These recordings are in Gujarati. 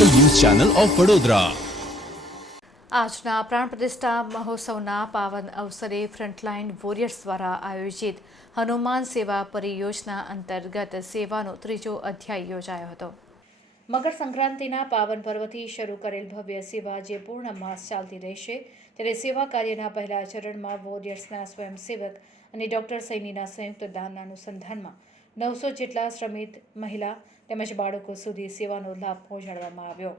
Channel of Vadodara. આજના પ્રાણ પ્રતિષ્ઠા મહોત્સવના પાવન અવસરે ફ્રન્ટલાઇન વોરિયર્સ દ્વારા આયોજિત હનુમાન સેવા પરિયોજના અંતર્ગત સેવાનો ત્રીજો અધ્યાય યોજાયો હતો. મકર સંક્રાંતિના પાવન પર્વથી શરૂ કરેલ ભવ્ય સેવા જે પૂર્ણ માસ ચાલતી રહેશે, ત્યારે સેવા કાર્યના પહેલા ચરણમાં વોરિયર્સના સ્વયંસેવક અને ડોક્ટર સૈનીના સંયુક્ત દાનના અનુસંધાનમાં નવસો જેટલા શ્રમિત મહિલા તેમજ બાળકો સુધી સેવાનો લાભ પહોંચાડવામાં આવ્યો.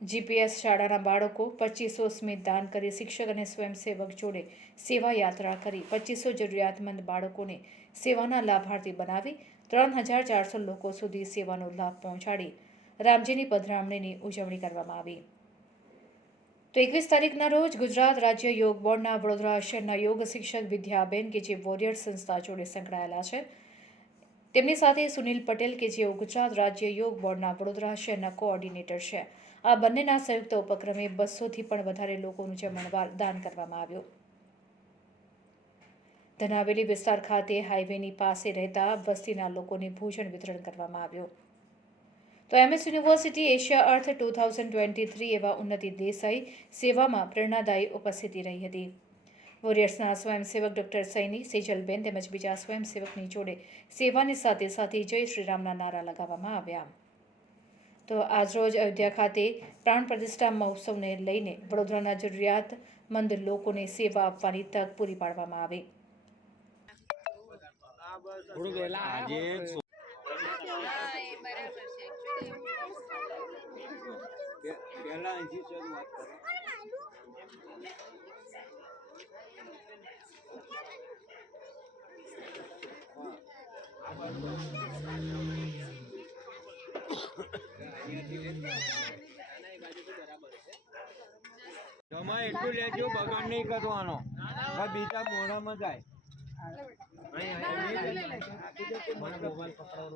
જીપીએસ શાળાના બાળકો પચીસો સ્મિત દાન કરી શિક્ષક અને સ્વયંસેવક જોડે સેવા યાત્રા કરી પચીસો જરૂરિયાતમંદ બાળકોને સેવાના લાભાર્થી બનાવી ત્રણ હજાર ચારસો લોકો સુધી સેવાનો લાભ પહોંચાડી રામજીની પધરામણીની ઉજવણી કરવામાં આવી. તો એકવીસ તારીખના રોજ ગુજરાત રાજ્ય યોગ બોર્ડના વડોદરા શહેરના યોગ શિક્ષક વિદ્યાબેન કે જે વોરિયર સંસ્થા જોડે સંકળાયેલા છે તેમની સાથે સુનિલ પટેલ કે જેઓ ગુજરાત રાજ્ય યોગ બોર્ડના વડોદરા શહેરના કોઓર્ડિનેટર છે. આ બંનેના સંયુક્ત ઉપક્રમે બસોથી પણ વધારે લોકોનું જમણવાર દાન કરવામાં આવ્યું. ધનાવેલી વિસ્તાર ખાતે હાઈવેની પાસે રહેતા વસ્તીના લોકોને ભોજન વિતરણ કરવામાં આવ્યું. તો MS university Asia earth two thousand twenty three એવા ઉન્નતિ દેસાઈ સેવામાં પ્રેરણાદાયી ઉપસ્થિતિ રહી હતી. વોરિયર્સના સ્વયંસેવક ડોક્ટર સૈની સેજલબેન તેમજ બીજા સ્વયંસેવકની જોડે સેવાની સાથે સાથે જય શ્રીરામના નારા લગાવવામાં આવ્યા. તો આજરોજ અયોધ્યા ખાતે પ્રાણ પ્રતિષ્ઠા મહોત્સવને લઈને વડોદરાના જરૂરિયાતમંદ લોકોને સેવા આપવાની તક પૂરી પાડવામાં આવી. આજે પહેલા અહીંથી શરૂઆત કરો. તમારે એટલું લેજો બગાડ નહીં કરવાનો. બીજા મોઢામાં જાય.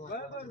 બરાબર.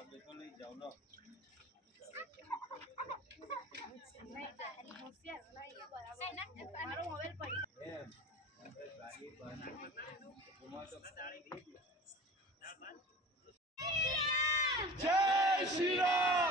તબેકોની જાવલો મારો મોબાઈલ પડી એમ જય શ્રી રામ!